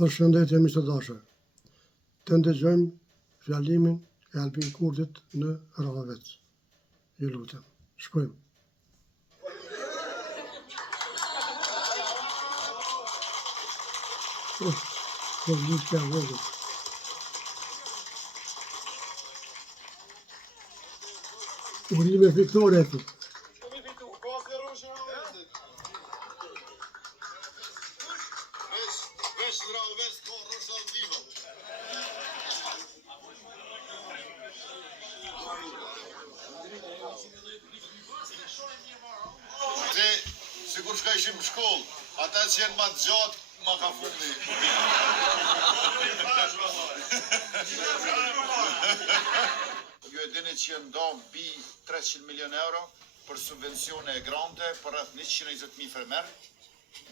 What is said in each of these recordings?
Përshëndetje miq të dashur. Të ndëgjojmë fjalimin e Albin Kurtit në Rahovec. Ju lutem. Shkojmë. Po vlit ka vogël. Urime fitore aty. Sigur shka ishim në shkollë, ata që jenë ma të gjatë, ma ka fundi. Ju e dini që jenë do mbi 300 milion euro për subvencione e grante për rreth 120.000 fermer.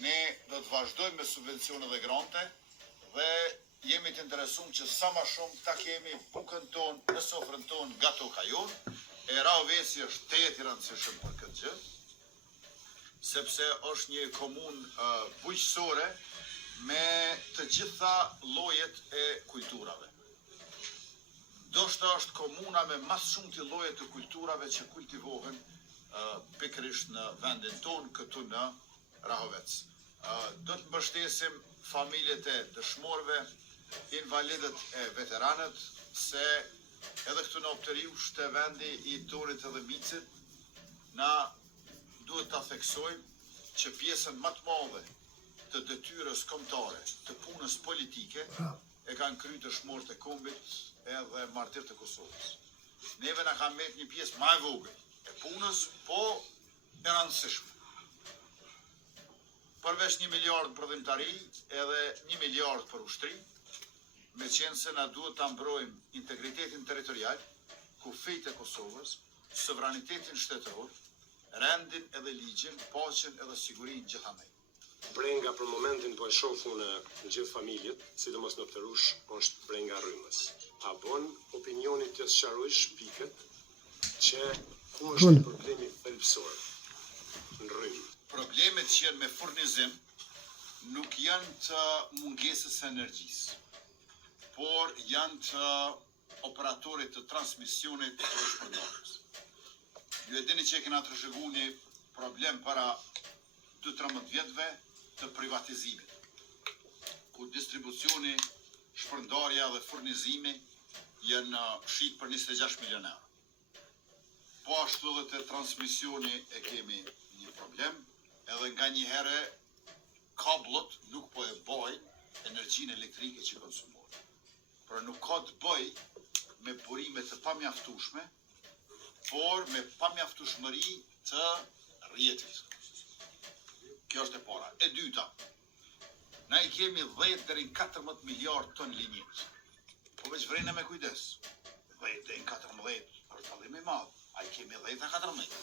Ne do të vazhdojmë me subvencione dhe grante dhe jemi të interesuar që sa ma shumë ta kemi bukën tonë në sofrën tonë nga toka jonë. E Rahoveci është tejet i rëndësishëm për këtë gjë, sepse është një komunë bujqësore me të gjitha llojet e kulturave. Ndoshta është komuna me mas shumë të lloje të kulturave që kultivohen pikërisht në vendin tonë këtu në Rahovec. Do të mbështesim familjet e dëshmorëve, invalidët e veteranët, se edhe këtu në Opteriush të vendi i Torit edhe Micit, na duhet ta theksojmë që pjesën më të madhe të detyrës kombëtare, të punës politike, e kanë kryer dëshmorët e kombit edhe martirët e Kosovës. Neve na kanë marrë një pjesë më e vogël e punës, po e rëndësishme. Përveç 1 miliard për dhimtari edhe 1 miliard për ushtri, me qenë se na duhet ta mbrojmë integritetin territorial, kufijt e Kosovës, sovranitetin shtetëror, rendin edhe ligjin, paqen edhe sigurinë gjithandaj. Brenga për momentin po e shohu në gjithë familjet, sidomos në Opterush, është brenga rrymës. A bon opinioni të sqarojsh pikët që ku është problemi thelbësor në rrymë? Problemet që janë me furnizim nuk janë të mungesës së energjisë, por janë të operatorit të transmisionit të shpërndarjes. Ju e dini që e kena të rëshëgu një problem para 2-13 vjetëve të privatizimit, ku distribucioni, shpërndarja dhe furnizimi janë shit për 26 milion euro. Po ashtu edhe të transmisioni e kemi një problem, edhe nga një herë kablot nuk po e bojnë energjinë elektrike që konsumohet. Pra nuk ka të bëj me burime të pamjaftueshme, por me pamjaftueshmëri të rrjetit. Kjo është e para. E dyta, na i kemi 10 deri në 14 miliard ton linjit. Po veç vrejnë me kujdes. 10 deri në 14 është dallim i madh. A i kemi 10 a 14.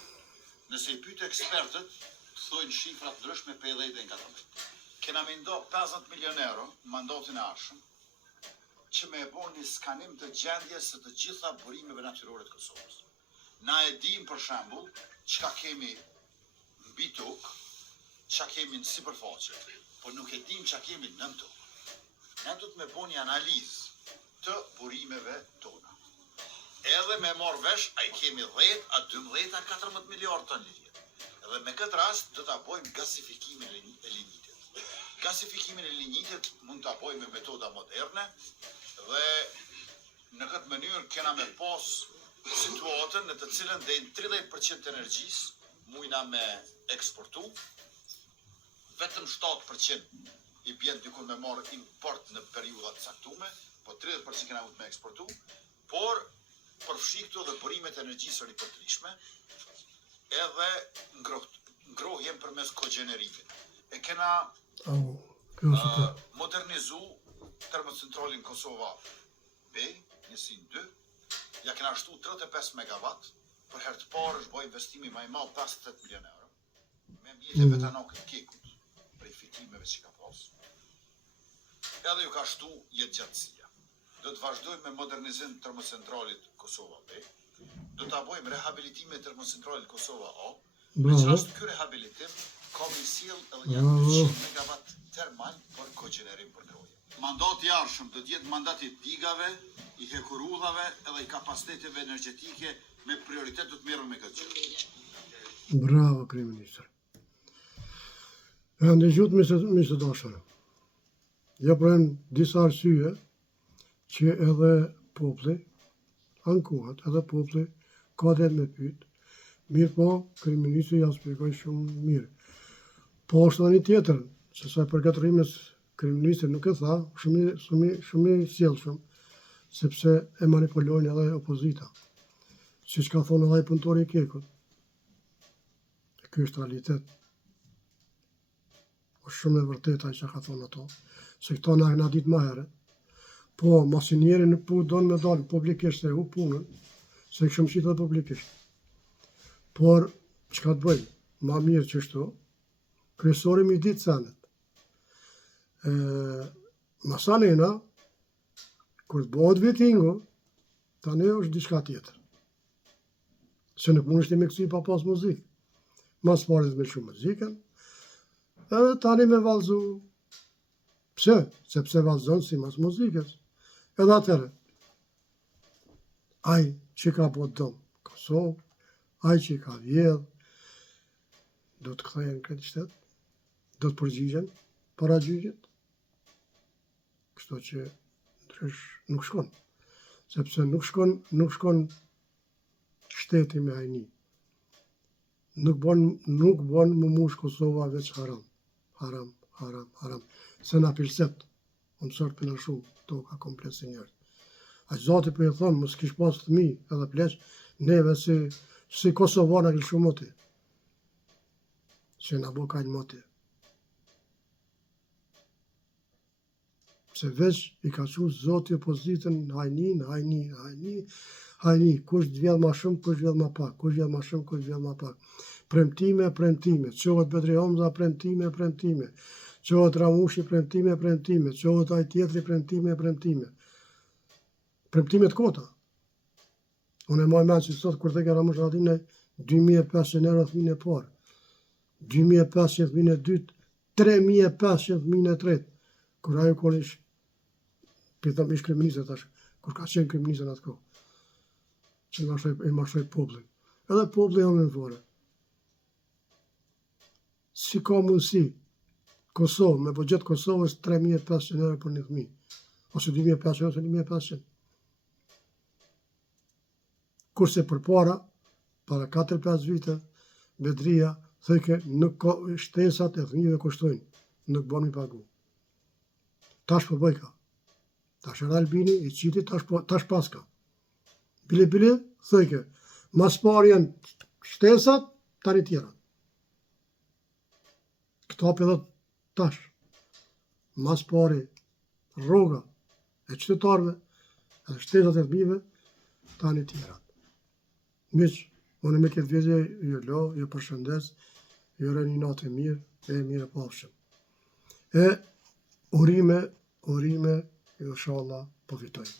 Nëse i pyet ekspertët, thojnë shifrat ndryshme për 10 deri në 14. Kena me ndo 50 milion euro mandatin e ardhshëm që me e bon një skanim të gjendjes së të gjitha burimeve natyrore të Kosovës. Na e dim për shembull çka kemi mbi tokë, çka kemi në sipërfaqe, por nuk e dim çka kemi nën tokë. Ne do të me bëni një analizë të burimeve tona. Edhe me marr vesh, a i kemi 10 a 12 a 14 miliard ton linje. Edhe me këtë rast do ta bëjmë gasifikimin e linjitit. Gasifikimin e linjitit mund ta bëjmë me metoda moderne dhe në këtë mënyrë kena me pas situatën në të cilën dhe 30% të energjisë mujna me eksportu, vetëm 7% i bjen dikun me marrë import në periudat caktume, po 30% kena mund me eksportu, por përfshi këtu dhe burimet e energjisë ripërtrishme, edhe ngrohjen përmes kogenerimit. E kena modernizu termocentralin Kosova B, njësin 2, ja kena shtu 35 MW, për herë të parë është bëj investimi më i madh 58 milion euro, me mjetet vetanokët kekut, prej fitimeve që ka pas. Edhe ju ka shtu jetë gjatësia. Do të vazhdojmë me modernizim të termocentralit Kosova B, do të bëjmë rehabilitime të termocentralit Kosova A, me që është ky rehabilitim ka me sjell edhe janë 200 megawatt termal për kogenerim për groje. Mandati i ardhshëm do të jetë mandati i digave, i hekurudhave edhe i kapaciteteve energjetike me prioritet do të merren me këtë gjë. Bravo, kryeministër. E ndëgjut me së dashur. Ja pran disa arsye që edhe populli ankohet, edhe populli ka drejt me pyet. Mirë po, kryeministri ja shpjegoi shumë mirë. Po është edhe një tjetër, se sa për gatrimet kryeministri nuk e tha, shumë i sjellshëm, sepse e manipulojnë edhe opozita. Siç ka thonë edhe punëtori i Kekut. Ky është realitet. Është shumë e vërtetë ai që ka thonë ato, se këto na ditë më herët. Po, masinieri nuk po don me dalë publikisht se u punën, se këshëm qitë dhe publikisht. Por, çka të bëjmë? Ma mirë që shtu, kryesori mi ditë senet. Masanena, kur të bëhet vitingu, tani është diçka tjetër. Se nuk mund është me kësi pa pas muzikë. Mas parit me shumë muzikën, edhe tani me valzu. Pse? Sepse valzon si mas muzikës. Edhe atëre, ai që ka po dëmë Kosovë, ai që ka vjedhë, do të kthehen këtë shtetë, do të përgjigjen para gjyqit, kështu që ndrysh nuk shkon, sepse nuk shkon shteti me hajni. Nuk bon më mush Kosova veç haram. Haram. Se na pilset, më mësër për në shumë, to ka komplet si njërë. A zati për e thonë, mos kish pas fëmi edhe pleq, neve si Kosovana këllë shumë moti. Se na bo kajnë moti. Se veç i ka që zoti opozitën hajni, kush të vjedh ma shumë, kush vjedh ma pak, kush vjedh ma shumë, kush vjedh ma pak. Premtime, qohet Bedri Homza, premtime. Qohet Ramushi, premtime, qohet aj tjetri, premtime. Premtime të kota. Unë e maj menë që sot, kur theke Ramush Radine, 2.500 euro thmine e parë, 2.500 thmine e dytë, 3.500 thmine e tretë. Kur ajo kon ish, pitëm ish kryeministër tash, kur ka qenë kryeministër atë kohë, që i mashtoj popullin. Edhe populli jam në fore. Si ka mundësi Kosovë, me budget Kosovës 3.500 euro për një fëmijë, ose 2.500 ose 1.500. Kurse për para 4-5 vite, Bedria thëjke nuk ka shtesat e fëmijëve kushtojnë, nuk bën mi pagu. Tash po bëjka. Tash era Albini, i qiti, tash paska. Bile, thëjke, mas parë janë shtesat, tani tjera. Këta për dhe tash, mas pari rroga e qytetarëve, edhe shtesat e fëmijëve, tani tjera. Miq, unë me këtë vjezje ju lo, ju përshëndes, ju re një natë e mirë pafshëm. E urime, inshallah, po fitojmë.